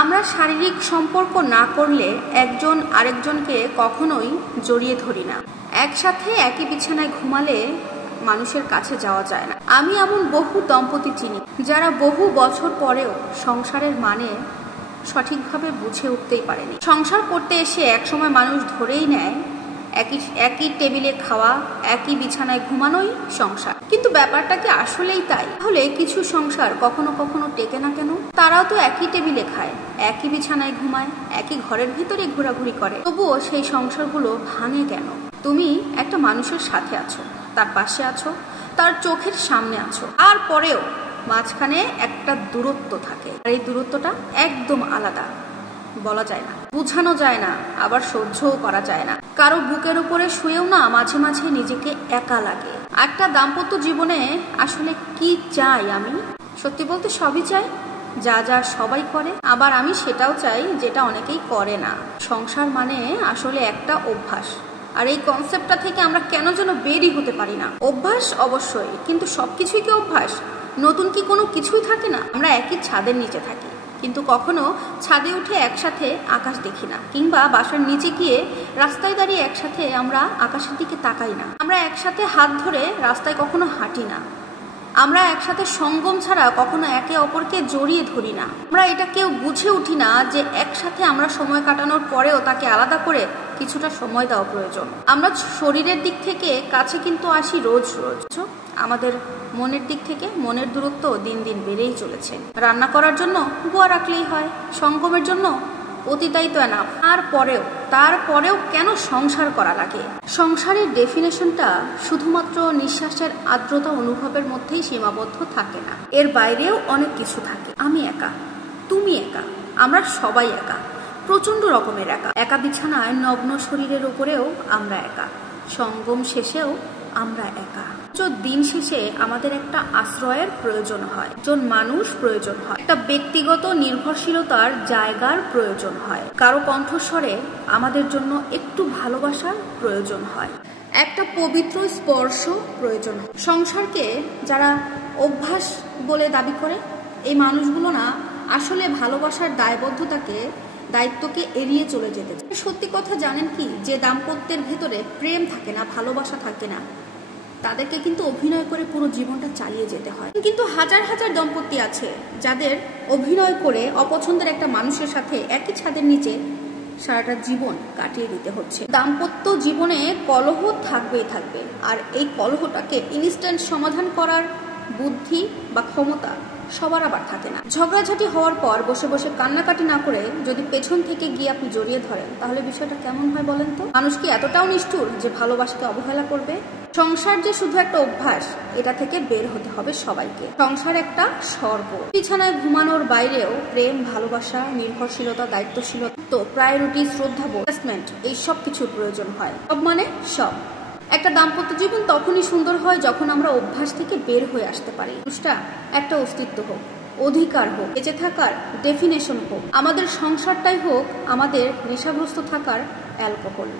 আমরা শারীরিক সম্পর্ক না করলে একজন আরেকজনকে কখনোই জড়িয়ে ধরি না। একসাথে একই বিছানায় ঘুমালে মানুষের কাছে যাওয়া যায় না। আমি এমন বহু দম্পতি চিনি যারা বহু বছর পরেও সংসারের মানে সঠিকভাবে বুঝে উঠতেই পারেনি। সংসার করতে এসে একসময় মানুষ ধরেই নেয় একই টেবিলে খাওয়া, একই বিছানায় ঘুমানোই সংসার। কিন্তু ব্যাপারটা কি আসলেই তাই? তাহলে কিছু সংসার কখনো কখনো টেকে না কেন? তারাও তো একই টেবিলে খায়, একই বিছানায় ঘুমায়, একই ঘরের ভিতরে ঘোরাঘুরি করে, তবুও সেই সংসারগুলো ভাঙে কেন? তুমি একটা মানুষের সাথে আছো, তার পাশে আছো, তার চোখের সামনে আছো, আর পরেও মাঝখানে একটা দূরত্ব থাকে। আর এই দূরত্বটা একদম আলাদা, বলা যায় না, বোঝানো যায় না, আবার সহ্যও করা যায় না। কারো বুকের উপরে শুয়েও না মাঝে মাঝে নিজেকে একা লাগে। একটা দাম্পত্য জীবনে আসলে কি চাই? আমি সত্যি বলতে সবই চাই, যা যা সবাই করে, আবার আমি সেটাও চাই যেটা অনেকেই করে না। সংসার মানে আসলে একটা অভ্যাস, আর এই কনসেপ্টটা থেকে আমরা কেন যেন বেরই হতে পারি না। অভ্যাস অবশ্যই, কিন্তু সবকিছুই কি অভ্যাস? নতুন কি কোনো কিছুই থাকে না? আমরা একই ছাদের নিচে থাকি, কিন্তু কখনো ছাদে উঠে একসাথে আকাশ দেখি না, কিংবা বাসার নিচে গিয়ে রাস্তায় দাঁড়িয়ে একসাথে আমরা আকাশের দিকে তাকাই না। আমরা একসাথে হাত ধরে রাস্তায় কখনো হাঁটি না। আমরা একসাথে সঙ্গম ছাড়া কখনো একে অপরকে জড়িয়ে ধরি না। আমরা এটা কেউ বুঝে উঠি না যে একসাথে আমরা সময় কাটানোর পরেও তাকে আলাদা করে কিছুটা সময় দেওয়া প্রয়োজন। আমরা শরীরের দিক থেকে কাছে কিন্তু আসি রোজ রোজ, আমাদের মনের দিক থেকে মনের দূরত্ব দিন দিন বেড়েই চলেছে। রান্না করার জন্য বুয়া রাখলেই হয়, সঙ্গমের জন্য অতিতাই তো না। তারপরেও কেন সংসার করা লাগে? সংসারের ডেফিনেশনটা শুধুমাত্র নিঃশ্বাসের আর্দ্রতা অনুভবের মধ্যেই সীমাবদ্ধ থাকে না, এর বাইরেও অনেক কিছু থাকে। আমি একা, তুমি একা, আমরা সবাই একা, প্রচন্ড রকমের একা। একা বিছানায় নগ্ন শরীরের উপরেও আমরা একা, সঙ্গম শেষেও আমরা একা। দিন শেষে আমাদের একটা আশ্রয়ের প্রয়োজন হয়, একজন মানুষ প্রয়োজন হয়, একটা ব্যক্তিগত নির্ভরশীলতার জায়গার প্রয়োজন হয়, কারো কণ্ঠস্বরে আমাদের জন্য একটু ভালোবাসার প্রয়োজন হয়, একটা পবিত্র স্পর্শ প্রয়োজন হয়। সংসারকে যারা অভ্যাস বলে দাবি করে, এই মানুষগুলো না আসলে ভালোবাসার দায়িত্বকে এড়িয়ে চলে যেতে চায়। সত্যি কথা জানেন কি, যে দাম্পত্যের ভেতরে প্রেম থাকে না, ভালোবাসা থাকে না, তাদেরকে কিন্তু অভিনয় করে পুরো জীবনটা চালিয়ে যেতে হয়। কিন্তু হাজার হাজার দম্পতি আছে যাদের অভিনয় করে অপছন্দের একটা মানুষের সাথে একই ছাদের নিচে সারাটা জীবন কাটিয়ে দিতে হচ্ছে। দাম্পত্য জীবনে কলহ থাকবেই থাকবে, আর এই কলহটাকে ইনস্ট্যান্ট সমাধান করার বুদ্ধি বা ক্ষমতা সবার আবার থাকে না। ঝগড়াঝাটি হওয়ার পর বসে বসে কান্নাকাটি না করে যদি পেছন থেকে গিয়ে আপনি জড়িয়ে ধরেন, তাহলে বিষয়টা কেমন হয় বলেন তো? মানুষ কি এতটাও নিষ্ঠুর যে ভালোবাসাকে অবহেলা করবে? সংসার যে শুধু একটা অভ্যাস, এটা থেকে বের হতে হবে সবাইকে। সংসার একটা স্বর্গ। বিছানায় ঘুমানোর বাইরেও প্রেম, ভালোবাসা, নির্ভরশীলতা, দায়িত্বশীলতা, তো প্রায়োরিটি, শ্রদ্ধা, ইনভেস্টমেন্ট, এই সব কিছুর প্রয়োজন হয়। সব মানে সব। একটা দাম্পত্য জীবন তখনই সুন্দর হয় যখন আমরা অভ্যাস থেকে বের হয়ে আসতে পারি। মানুষটা একটা অস্তিত্ব হোক, অধিকার হোক, বেঁচে থাকার ডেফিনেশন হোক, আমাদের সংসারটাই হোক আমাদের নেশাগ্রস্ত থাকার অ্যালকোহল।